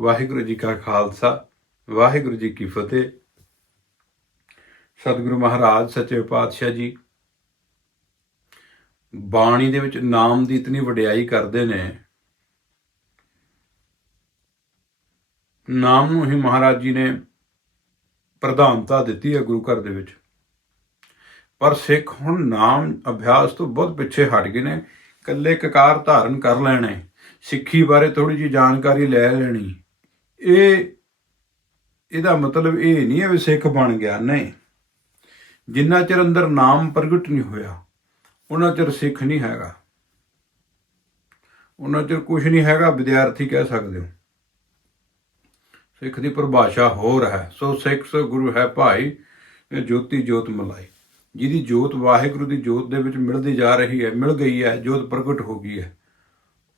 ਵਾਹਿਗੁਰੂ ਜੀ ਕਾ ਖਾਲਸਾ, ਵਾਹਿਗੁਰੂ ਜੀ ਕੀ ਫਤਿਹ। ਸਤਿਗੁਰੂ ਮਹਾਰਾਜ, ਸੱਚੇ ਪਾਤਸ਼ਾਹ ਜੀ, ਬਾਣੀ ਦੇ ਵਿੱਚ ਨਾਮ ਦੀ ਇਤਨੀ ਵਡਿਆਈ ਕਰਦੇ ਨੇ। ਨਾਮ ਨੂੰ ਹੀ ਮਹਾਰਾਜ ਜੀ ਨੇ ਪ੍ਰਧਾਨਤਾ ਦਿੱਤੀ ਹੈ ਗੁਰੂ ਘਰ ਦੇ ਵਿੱਚ। ਪਰ ਸਿੱਖ ਹੁਣ ਨਾਮ ਅਭਿਆਸ ਤੋਂ ਬਹੁਤ ਪਿੱਛੇ ਹਟ ਗਏ ਨੇ ਕੱਲੇ ਕਕਾਰ ਧਾਰਨ ਕਰ ਲੈਣੇ, ਸਿੱਖੀ ਬਾਰੇ ਥੋੜੀ ਜਿਹੀ ਜਾਣਕਾਰੀ ਲੈ ਲੈਣੀ। ਇਹ, ਇਹਦਾ ਮਤਲਬ ਇਹ ਨਹੀਂ ਹੈ ਵੀ ਸਿੱਖ ਬਣ ਗਿਆ, ਨਹੀਂ। ਜਿੰਨਾ ਚਿਰ ਅੰਦਰ ਨਾਮ ਪ੍ਰਗਟ ਨਹੀਂ ਹੋਇਆ, ਉਹਨਾਂ ਚਿਰ ਸਿੱਖ ਨਹੀਂ ਹੈਗਾ। ਉਹਨਾਂ ਚਿਰ ਕੁਝ ਨਹੀਂ ਹੈਗਾ, ਵਿਦਿਆਰਥੀ ਕਹਿ ਸਕਦੇ ਹੋ। ਸਿੱਖ ਦੀ ਪਰਿਭਾਸ਼ਾ ਹੋਰ ਹੈ। ਸੋ ਸਿੱਖ, ਸੋ ਗੁਰੂ ਹੈ ਭਾਈ ਜੋਤੀ ਜੋਤ ਮਲਾਈ। ਜਿਹਦੀ ਜੋਤ ਵਾਹਿਗੁਰੂ ਦੀ ਜੋਤ ਦੇ ਵਿੱਚ ਮਿਲਦੀ ਜਾ ਰਹੀ ਹੈ, ਮਿਲ ਗਈ ਹੈ, ਜੋਤ ਪ੍ਰਗਟ ਹੋ ਗਈ ਹੈ।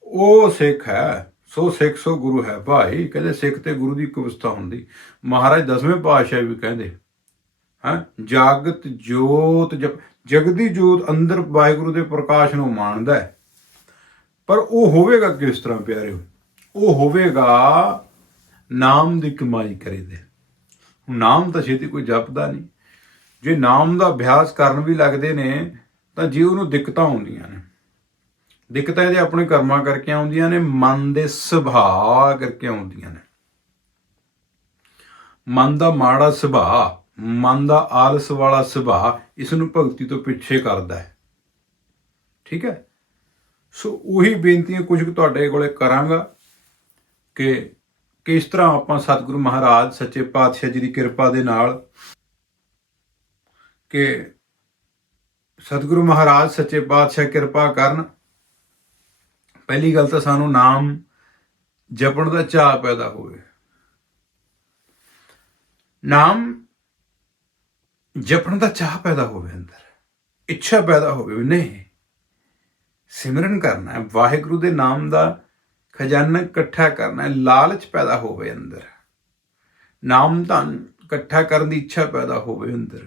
ਉਹ ਸਿੱਖ ਹੈ। ਸੋ ਸਿੱਖ, ਸੋ ਗੁਰੂ ਹੈ। ਭਾਈ ਕਹਿੰਦੇ ਸਿੱਖ ਤੇ ਗੁਰੂ ਦੀ ਇੱਕ ਅਵਸਥਾ ਹੁੰਦੀ। ਮਹਾਰਾਜ ਦਸਵੇਂ ਪਾਤਸ਼ਾਹ ਵੀ ਕਹਿੰਦੇ, ਹਾਂ, ਜਾਗਤ ਜੋਤ ਜਪ, ਜਗਦੀ ਜੋਤ ਅੰਦਰ ਵਾਹਿਗੁਰੂ ਦੇ ਪ੍ਰਕਾਸ਼ ਨੂੰ ਮਾਣਦਾ ਹੈ। ਪਰ ਉਹ ਹੋਵੇਗਾ ਕਿਸ ਤਰ੍ਹਾਂ ਪਿਆਰਿਓ? ਉਹ ਹੋਵੇਗਾ ਨਾਮ ਦੀ ਕਮਾਈ ਕਰੀਦੇ। ਨਾਮ ਤਾਂ ਛੇਤੀ ਕੋਈ ਜਪਦਾ ਨਹੀਂ। ਜੇ ਨਾਮ ਦਾ ਅਭਿਆਸ ਕਰਨ ਵੀ ਲੱਗਦੇ ਨੇ, ਤਾਂ ਜੀ ਉਹਨੂੰ ਦਿੱਕਤਾਂ ਆਉਂਦੀਆਂ ਨੇ। ਦਿੱਕਤਾਂ ਇਹਦੇ ਆਪਣੇ ਕਰਮਾਂ ਕਰਕੇ ਆਉਂਦੀਆਂ ਨੇ, ਮਨ ਦੇ ਸੁਭਾਅ ਕਰਕੇ ਆਉਂਦੀਆਂ ਨੇ। ਮਨ ਦਾ ਮਾੜਾ ਸੁਭਾਅ, ਮਨ ਦਾ ਆਲਸ ਵਾਲਾ ਸੁਭਾਅ ਇਸ ਨੂੰ ਭਗਤੀ ਤੋਂ ਪਿੱਛੇ ਕਰਦਾ ਹੈ। ਠੀਕ ਹੈ? ਸੋ ਉਹੀ ਬੇਨਤੀਆਂ ਕੁਝ ਕੁ ਤੁਹਾਡੇ ਕੋਲੇ ਕਰਾਂਗਾ ਕਿ ਕਿਸ ਤਰ੍ਹਾਂ ਆਪਾਂ ਸਤਿਗੁਰੂ ਮਹਾਰਾਜ, ਸੱਚੇ ਪਾਤਸ਼ਾਹ ਜੀ ਦੀ ਕਿਰਪਾ ਦੇ ਨਾਲ ਕਿ ਸਤਿਗੁਰੂ ਮਹਾਰਾਜ, ਸੱਚੇ ਪਾਤਸ਼ਾਹ ਕਿਰਪਾ ਕਰਨ ਪਹਿਲੀ ਗੱਲ ਤਾਂ ਸਾਨੂੰ ਨਾਮ ਜਪਣ ਦਾ ਚਾਹ ਪੈਦਾ ਹੋਵੇ। ਨਾਮ ਜਪਣ ਦਾ ਚਾਹ ਪੈਦਾ ਹੋਵੇ ਅੰਦਰ। ਇੱਛਾ ਪੈਦਾ ਹੋਵੇ ਨਹੀਂ, ਸਿਮਰਨ ਕਰਨਾ ਹੈ, ਵਾਹਿਗੁਰੂ ਦੇ ਨਾਮ ਦਾ ਖਜ਼ਾਨਾ ਇਕੱਠਾ ਕਰਨਾ ਹੈ, ਲਾਲਚ ਪੈਦਾ ਹੋਵੇ ਅੰਦਰ। ਨਾਮ ਧਨ ਇਕੱਠਾ ਕਰਨ ਦੀ ਇੱਛਾ ਪੈਦਾ ਹੋਵੇ ਅੰਦਰ।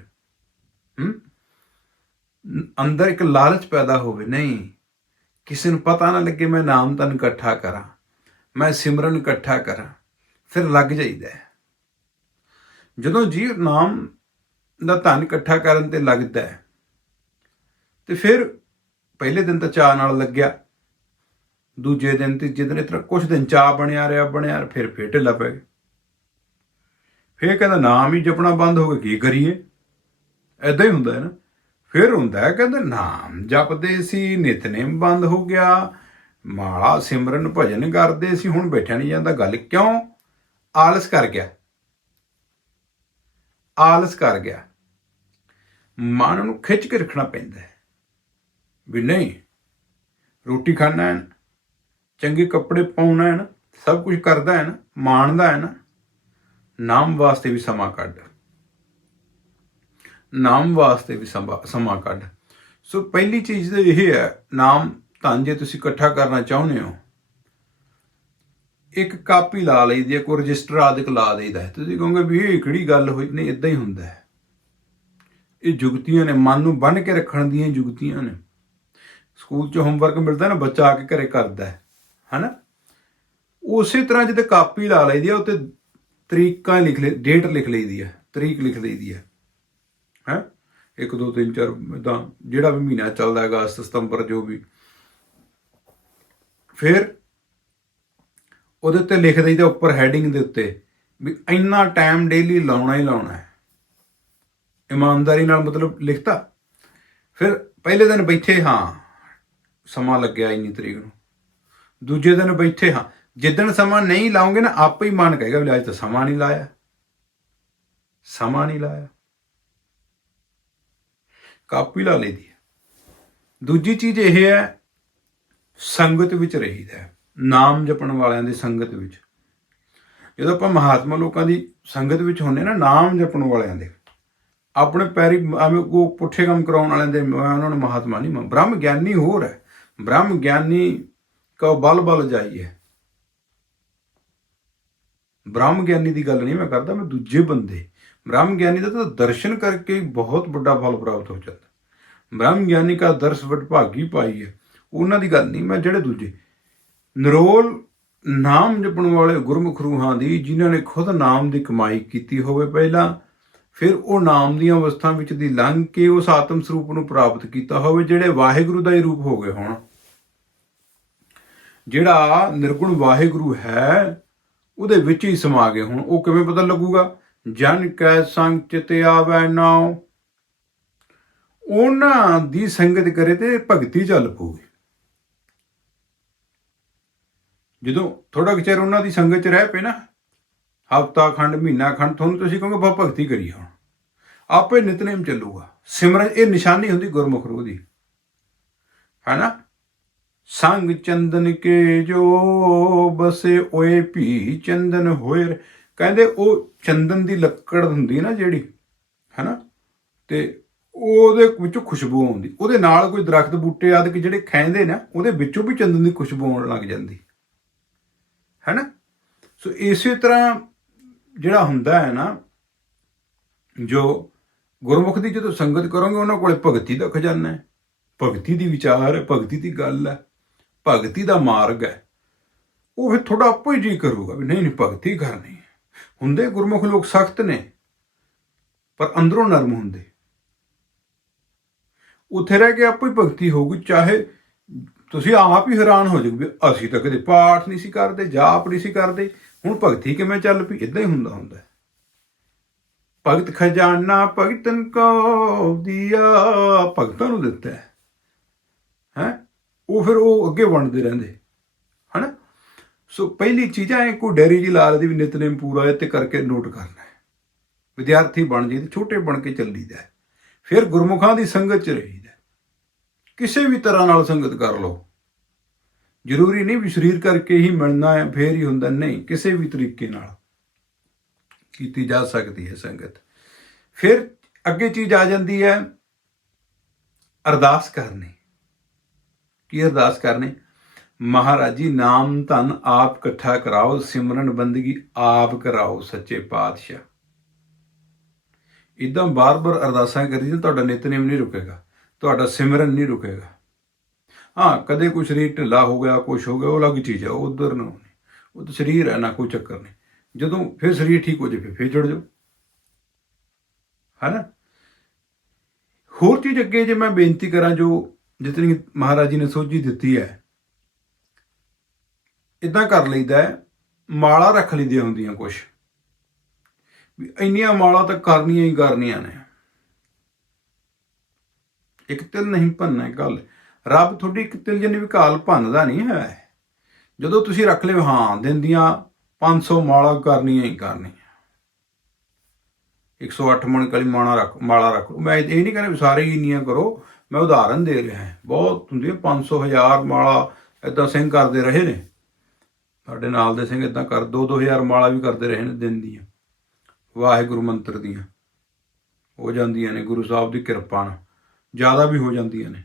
ਅੰਦਰ ਇੱਕ ਲਾਲਚ ਪੈਦਾ ਹੋਵੇ, ਨਹੀਂ। ਕਿਸੇ ਨੂੰ ਪਤਾ ਨਾ ਲੱਗੇ ਮੈਂ ਨਾਮ ਧਨ ਇਕੱਠਾ ਕਰਾਂ ਮੈਂ ਸਿਮਰਨ ਇਕੱਠਾ ਕਰਾਂ ਫਿਰ ਲੱਗ ਜਾਈਦਾ ਜਦੋਂ ਜੀਵ ਨਾਮ ਦਾ ਧਨ ਇਕੱਠਾ ਕਰਨ ਤੇ ਲੱਗਦਾ ਹੈ ਤੇ ਫਿਰ ਪਹਿਲੇ ਦਿਨ ਤਾਂ ਚਾਹ ਨਾਲ ਲੱਗਿਆ ਦੂਜੇ ਦਿਨ ਤੀਜੇ ਦਿਨ ਇਸ ਤਰ੍ਹਾਂ ਕੁਝ ਦਿਨ ਚਾਹ ਬਣਿਆ ਰਿਹਾ ਬਣਿਆ ਰਿਹਾ, ਫਿਰ ਫੇਰ ਢਿੱਲਾ ਪੈ ਗਿਆ ਫਿਰ ਕਹਿੰਦਾ ਨਾਮ ਹੀ ਜਪਣਾ ਬੰਦ ਹੋ ਗਿਆ ਕੀ ਕਰੀਏ? ਐਦਾਂ ਹੀ ਹੁੰਦਾ ਹੈ ਨਾ। ਫਿਰ ਹੁੰਦਾ ਕਹਿੰਦਾ ਨਾਮ ਜਪਦੇ ਸੀ, ਨਿਤਨੇਮ ਬੰਦ ਹੋ ਗਿਆ। ਮਾਲਾ ਸਿਮਰਨ ਭਜਨ ਕਰਦੇ ਸੀ, ਹੁਣ ਬੈਠਿਆ ਨਹੀਂ ਜਾਂਦਾ। ਗੱਲ ਕਿਉਂ? ਆਲਸ ਕਰ ਗਿਆ। ਆਲਸ ਕਰ ਗਿਆ। ਮਨ ਨੂੰ ਖਿੱਚ ਕੇ ਰੱਖਣਾ ਪੈਂਦਾ ਹੈ ਵੀ ਨਹੀਂ, ਰੋਟੀ ਖਾਣਾ ਹੈ ਚੰਗੇ ਕੱਪੜੇ ਪਾਉਣਾ ਹੈ ਸਭ ਕੁਝ ਕਰਦਾ ਹੈ ਨਾ, ਮਾਣਦਾ ਹੈ ਨਾ, ਨਾਮ ਵਾਸਤੇ ਵੀ ਸਮਾਂ ਕੱਢ। ਨਾਮ ਵਾਸਤੇ ਵੀ ਸਮਾਂ ਸਮਾਂ ਕੱਢ। ਸੋ ਪਹਿਲੀ ਚੀਜ਼ ਤਾਂ ਇਹ ਹੈ, ਨਾਮ ਧਨ ਜੇ ਤੁਸੀਂ ਇਕੱਠਾ ਕਰਨਾ ਚਾਹੁੰਦੇ ਹੋ, ਇੱਕ ਕਾਪੀ ਲਾ ਲਈਦੀ ਹੈ ਕੋਈ ਰਜਿਸਟਰ ਆਦਿਕ ਲਾ ਦੇਈਦਾ ਹੈ। ਤੁਸੀਂ ਕਹੋਗੇ ਵੀ ਇਹ ਕਿਹੜੀ ਗੱਲ ਹੋਈ? ਨਹੀਂ ਇਦਾਂ ਹੀ ਹੁੰਦਾ ਹੈ। ਇਹ ਜੁਗਤੀਆਂ ਨੇ, ਮਨ ਨੂੰ ਬੰਨ ਕੇ ਰੱਖਣ ਦੀਆਂ ਜੁਗਤੀਆਂ ਨੇ। ਸਕੂਲ 'ਚ ਹੋਮਵਰਕ ਮਿਲਦਾ ਨਾ, ਬੱਚਾ ਆ ਕੇ ਘਰੇ ਕਰਦਾ ਹੈ, ਹਨਾ? ਉਸੇ ਤਰ੍ਹਾਂ ਜਿੱਤੇ ਕਾਪੀ ਲਾ ਲਈਦੀ ਹੈ, ਉੱਤੇ ਤਰੀਕਾਂ ਲਿਖ ਲਈ ਡੇਟ ਲਿਖ ਲਈਦੀ ਹੈ, ਤਰੀਕ ਲਿਖ ਲਈਦੀ ਹੈ। ਹੈ? 1 2 3 4 ਇਦਾਂ ਜਿਹੜਾ ਵੀ ਮਹੀਨਾ ਚੱਲਦਾ ਹੈਗਾ ਅਗਸਤ ਸਤੰਬਰ ਜੋ ਵੀ। ਫਿਰ ਉਹਦੇ ਉੱਤੇ ਲਿਖ ਦਈਦਾ ਉੱਪਰ ਹੈਡਿੰਗ ਦੇ ਉੱਤੇ ਵੀ ਇੰਨਾ ਟਾਈਮ ਡੇਲੀ ਲਾਉਣਾ ਹੀ ਲਾਉਣਾ ਹੈ। ਇਮਾਨਦਾਰੀ ਨਾਲ ਮਤਲਬ ਲਿਖਤਾ। ਫਿਰ ਪਹਿਲੇ ਦਿਨ ਬੈਠੇ ਹਾਂ, ਸਮਾਂ ਲੱਗਿਆ ਇੰਨੀ ਤਰੀਕ ਨੂੰ। ਦੂਜੇ ਦਿਨ ਬੈਠੇ ਹਾਂ, ਜਿੱਦਣ ਸਮਾਂ ਨਹੀਂ ਲਾਉਂਗੇ ਨਾ, ਆਪੇ ਹੀ ਮਨ ਕਹੇਗਾ ਵੀ ਅੱਜ ਤਾਂ ਸਮਾਂ ਨਹੀਂ ਲਾਇਆ। ਸਮਾਂ ਨਹੀਂ ਲਾਇਆ। ਕਾਪੀ ਲਾ ਲਈਦੀ ਹੈ। ਦੂਜੀ ਚੀਜ਼ ਇਹ ਹੈ, ਸੰਗਤ ਵਿੱਚ ਰਹੀਦਾ ਹੈ, ਨਾਮ ਜਪਣ ਵਾਲਿਆਂ ਦੀ ਸੰਗਤ ਵਿੱਚ। ਜਦੋਂ ਆਪਾਂ ਮਹਾਤਮਾ ਲੋਕਾਂ ਦੀ ਸੰਗਤ ਵਿੱਚ ਹੁੰਨੇ ਨਾ, ਨਾਮ ਜਪਣ ਵਾਲਿਆਂ ਦੇ, ਆਪਣੇ ਪੈਰੀ ਐਵੇਂ ਕੋ ਪੁੱਠੇ ਕੰਮ ਕਰਾਉਣ ਵਾਲਿਆਂ ਦੇ, ਮੈਂ ਉਹਨਾਂ ਨੂੰ ਮਹਾਤਮਾ ਨਹੀਂ ਬ੍ਰਹਮ ਗਿਆਨੀ ਹੋਰ ਹੈ। ਬ੍ਰਹਮ ਗਿਆਨੀ ਕੋ ਬਲ ਬਲ ਜਾਈਏ। ਬ੍ਰਹਮ ਗਿਆਨੀ ਦੀ ਗੱਲ ਨਹੀਂ ਮੈਂ ਕਰਦਾ, ਮੈਂ ਦੂਜੇ ਬੰਦੇ ਬ੍ਰਹਮ ਗਿਆਨੀ ਦਾ ਤਾਂ ਦਰਸ਼ਨ ਕਰਕੇ ਬਹੁਤ ਵੱਡਾ ਫਲ ਪ੍ਰਾਪਤ ਹੋ ਜਾਂਦਾ। ਬ੍ਰਹਮ ਗਿਆਨੀ ਦਾ ਦਰਸ ਵਡਭਾਗੀ ਪਾਈ ਹੈ। ਉਹਨਾਂ ਦੀ ਗੱਲ ਨਹੀਂ, ਮੈਂ ਜਿਹੜੇ ਦੂਜੇ। ਨਿਰੋਲ ਨਾਮ ਜਪਣ ਵਾਲੇ ਗੁਰਮੁਖ ਰੂਹਾਂ ਦੀ, ਜਿਨ੍ਹਾਂ ਨੇ ਖੁਦ ਨਾਮ ਦੀ ਕਮਾਈ ਕੀਤੀ ਹੋਵੇ ਪਹਿਲਾਂ, ਫਿਰ ਉਹ ਨਾਮ ਦੀਆਂ ਅਵਸਥਾ ਵਿੱਚ ਦੀ ਲੰਘ ਕੇ ਉਸ ਆਤਮ ਸਰੂਪ ਨੂੰ ਪ੍ਰਾਪਤ ਕੀਤਾ ਹੋਵੇ, ਜਿਹੜੇ ਵਾਹਿਗੁਰੂ ਦਾ ਹੀ ਰੂਪ ਹੋ ਗਏ ਹੋਣ। ਜਿਹੜਾ ਨਿਰਗੁਣ ਵਾਹਿਗੁਰੂ ਹੈ, ਉਹਦੇ ਵਿੱਚ ਹੀ ਸਮਾ ਗਏ ਹੁਣ। ਉਹ ਕਿਵੇਂ ਪਤਾ ਲੱਗੂਗਾ? ਜਨ ਕੈ ਸੰਗ ਚਿਤ ਆਵੈ ਨਾਉ। ਉਹਨਾਂ ਦੀ ਸੰਗਤ ਕਰੇ ਤੇ ਭਗਤੀ ਚੱਲ ਪਊਗੀ। ਜਦੋਂ ਥੋੜਾ ਚਿਰ ਉਹਨਾਂ ਦੀ ਸੰਗਤ ਚ ਰਹਿ ਪਏ ਨਾ, ਹਫਤਾ ਖੰਡ, ਮਹੀਨਾ ਖੰਡ, ਤੁਹਾਨੂੰ ਤੁਸੀਂ ਕਹੋਗੇ, ਬਹੁਤ ਭਗਤੀ ਕਰੀ ਹੁਣ। ਆਪੇ ਨਿਤਨੇਮ ਚੱਲੂਗਾ। ਸਿਮਰਨ, ਇਹ ਨਿਸ਼ਾਨੀ ਹੁੰਦੀ ਗੁਰਮੁਖ ਰੂਹ ਦੀ। ਹੈਨਾ? ਸੰਗ ਚੰਦਨ ਕੇ ਜੋ ਬਸੇ ਓਏ ਭੀ ਚੰਦਨ ਹੋਏ ਕਹਿੰਦੇ ਉਹ ਚੰਦਨ ਦੀ ਲੱਕੜ ਹੁੰਦੀ ਨਾ ਜਿਹੜੀ, ਹੈਨਾ? ਤੇ ਉਹਦੇ ਵਿੱਚੋਂ ਖੁਸ਼ਬੂ ਆਉਂਦੀ। ਉਹਦੇ ਨਾਲ ਕੋਈ ਦਰਖਤ ਬੂਟੇ ਆਦਿ ਜਿਹੜੇ ਖੈਂਦੇ ਨਾ, ਉਹਦੇ ਵਿੱਚੋਂ ਵੀ ਚੰਦਨ ਦੀ ਖੁਸ਼ਬੂ ਆਉਣ ਲੱਗ ਜਾਂਦੀ। ਹੈਨਾ? ਸੋ ਇਸੇ ਤਰ੍ਹਾਂ ਜਿਹੜਾ ਹੁੰਦਾ ਹੈ ਨਾ, ਜੋ ਗੁਰਮੁਖ ਦੀ ਜਦੋਂ ਸੰਗਤ ਕਰੋਗੇ, ਉਹਨਾਂ ਕੋਲੇ ਭਗਤੀ ਦਾ ਖਜ਼ਾਨਾ ਹੈ। ਭਗਤੀ ਦੀ ਵਿਚਾਰ ਹੈ, ਭਗਤੀ ਦੀ ਗੱਲ ਹੈ, ਭਗਤੀ ਦਾ ਮਾਰਗ ਹੈ। ਉਹ ਫਿਰ ਥੋੜਾ ਆਪੋ ਹੀ ਜੀ ਕਰੂਗਾ ਵੀ ਨਹੀਂ ਨਹੀਂ, ਭਗਤੀ ਕਰਨੀ ਹੁੰਦੇ ਗੁਰਮੁਖ ਲੋਕ ਸਖਤ ਨੇ, ਪਰ ਅੰਦਰੋਂ ਨਰਮ ਹੁੰਦੇ। ਉੱਥੇ ਰਹਿ ਕੇ ਆਪੋ ਹੀ ਭਗਤੀ ਹੋਊਗੀ, ਚਾਹੇ ਤੁਸੀਂ ਆਪ ਹੀ ਹੈਰਾਨ ਹੋ ਜਾਓਗੇ ਅਸੀਂ ਤਾਂ ਕਦੇ ਪਾਠ ਨਹੀਂ ਸੀ ਕਰਦੇ ਜਾਪ ਨਹੀਂ ਸੀ ਕਰਦੇ, ਹੁਣ ਭਗਤੀ ਕਿਵੇਂ ਚੱਲ ਪਈ? ਇਦਾਂ ਹੀ ਹੁੰਦਾ ਹੁੰਦਾ ਭਗਤ ਖਜ਼ਾਨਾ ਭਗਤਨ ਕੋ ਦਿਆ ਭਗਤਾਂ ਨੂੰ ਦਿੱਤਾ ਹੈ। ਹੈ? ਉਹ ਫਿਰ ਉਹ ਅੱਗੇ ਵੰਡਦੇ ਰਹਿੰਦੇ। ਸੋ ਪਹਿਲੀ ਚੀਜ਼ ਹੈ ਕੋਈ ਡੈਰੀ ਜੀ ਲਾ ਲਦੀ ਵੀ ਨਿਤਨੇਮ ਪੂਰਾ ਹੈ ਤੇ ਕਰਕੇ ਨੋਟ ਕਰਨਾ ਹੈ। ਵਿਦਿਆਰਥੀ ਬਣ ਜੇ ਤੇ ਛੋਟੇ ਬਣ ਕੇ ਚੱਲੀਦਾ ਫਿਰ ਗੁਰਮੁਖਾਂ ਦੀ ਸੰਗਤ ਚ ਰਹੀਦਾ ਕਿਸੇ ਵੀ ਤਰ੍ਹਾਂ ਨਾਲ ਸੰਗਤ ਕਰ ਲਓ। ਜ਼ਰੂਰੀ ਨਹੀਂ ਵੀ ਸਰੀਰ ਕਰਕੇ ਹੀ ਮਿਲਣਾ ਹੈ, ਫੇਰ ਹੀ ਹੁੰਦਾ, ਨਹੀਂ, ਕਿਸੇ ਵੀ ਤਰੀਕੇ ਨਾਲ ਕੀਤੀ ਜਾ ਸਕਦੀ ਹੈ ਸੰਗਤ। ਫਿਰ ਅੱਗੇ ਚੀਜ਼ ਆ ਜਾਂਦੀ ਹੈ ਅਰਦਾਸ ਕਰਨੀ। ਕੀ ਅਰਦਾਸ ਕਰਨੀ? ਮਹਾਰਾਜੀ, ਨਾਮ ਧਨ ਆਪ ਇਕੱਠਾ ਕਰਾਓ, ਸਿਮਰਨ ਬੰਦਗੀ ਆਪ ਕਰਾਓ, ਸੱਚੇ ਪਾਤਸ਼ਾਹ। ਇਦਾਂ ਬਾਰ-ਬਾਰ ਅਰਦਾਸਾਂ ਕਰੀ ਤਾਂ ਤੁਹਾਡਾ ਨਿਤਨੇਮ ਨਹੀਂ ਰੁਕੇਗਾ, ਤੁਹਾਡਾ ਸਿਮਰਨ ਨਹੀਂ ਰੁਕੇਗਾ। ਹਾਂ, ਕਦੇ ਕੋਈ ਸਰੀਰ ਢਿੱਲਾ ਹੋ ਗਿਆ, ਕੁਛ ਹੋ ਗਿਆ, ਉਹ ਅਲੱਗ ਚੀਜ਼ ਹੈ ਉਹ ਉਧਰ ਨੂੰ ਨਹੀਂ ਉਹ ਤਾਂ ਸਰੀਰ ਹੈ, ਨਾ ਕੋਈ ਚੱਕਰ ਨਹੀਂ। ਜਦੋਂ ਫਿਰ ਸਰੀਰ ਠੀਕ ਹੋ ਜਾਵੇ ਫਿਰ ਜੁੜ ਜਾਓ। ਹੈਨਾ ਹੋਰ ਚੀਜ਼ ਅੱਗੇ ਜੇ ਮੈਂ ਬੇਨਤੀ ਕਰਾਂ, ਜੋ ਜਿਤਨੀ ਮਹਾਰਾਜ ਜੀ ਨੇ ਸੋਝੀ ਦਿੱਤੀ ਹੈ ਇਦਾਂ ਕਰ ਲਈਦਾ ਮਾਲਾ ਰੱਖ ਲਈਦੀਆਂ ਹੁੰਦੀਆਂ ਕੁਛ। ਵੀ ਇੰਨੀਆਂ ਮਾਲਾ ਤਾਂ ਕਰਨੀਆਂ ਹੀ ਕਰਨੀਆਂ ਨੇ। ਇੱਕ ਤਿਲ ਨਹੀਂ ਭੰਨਣਾ ਇਹ ਗੱਲ। ਰੱਬ ਤੁਹਾਡੀ ਇੱਕ ਤਿਲ ਜਿੰਨੀ ਵੀ ਕਾਲ ਭੰਨਦਾ ਨਹੀਂ ਹੈ। ਜਦੋਂ ਤੁਸੀਂ ਰੱਖ ਲਿਓ, ਹਾਂ, ਦਿੰਦੀਆਂ 500 ਮਾਲਾ ਕਰਨੀਆਂ ਹੀ ਕਰਨੀਆਂ। 108 ਮਣ ਕਲੀ ਮਾਣਾ ਰੱਖ, ਮਾਲਾ ਰੱਖੋ ਮੈਂ ਇਹ ਨਹੀਂ ਕਹਿੰਦਾ ਵੀ ਸਾਰੇ ਹੀ ਇੰਨੀਆਂ ਕਰੋ। ਮੈਂ ਉਦਾਹਰਨ ਦੇ ਰਿਹਾ ਬਹੁਤ ਹੁੰਦੀ ਹੈ 500 ਹਜ਼ਾਰ ਮਾਲਾ ਇਦਾਂ ਸਿੰਘ ਕਰਦੇ ਰਹੇ ਨੇ। ਸਾਡੇ ਨਾਲ ਦੇ ਸਿੰਘ ਇਦਾਂ ਕਰ 2-2000 ਮਾਲਾ ਵੀ ਕਰਦੇ ਰਹੇ ਨੇ ਦਿਨ ਦੀਆਂ। ਵਾਹਿਗੁਰੂ ਮੰਤਰ ਦੀਆਂ। ਹੋ ਜਾਂਦੀਆਂ ਨੇ, ਗੁਰੂ ਸਾਹਿਬ ਦੀ ਕਿਰਪਾ ਨਾਲ। ਜ਼ਿਆਦਾ ਵੀ ਹੋ ਜਾਂਦੀਆਂ ਨੇ।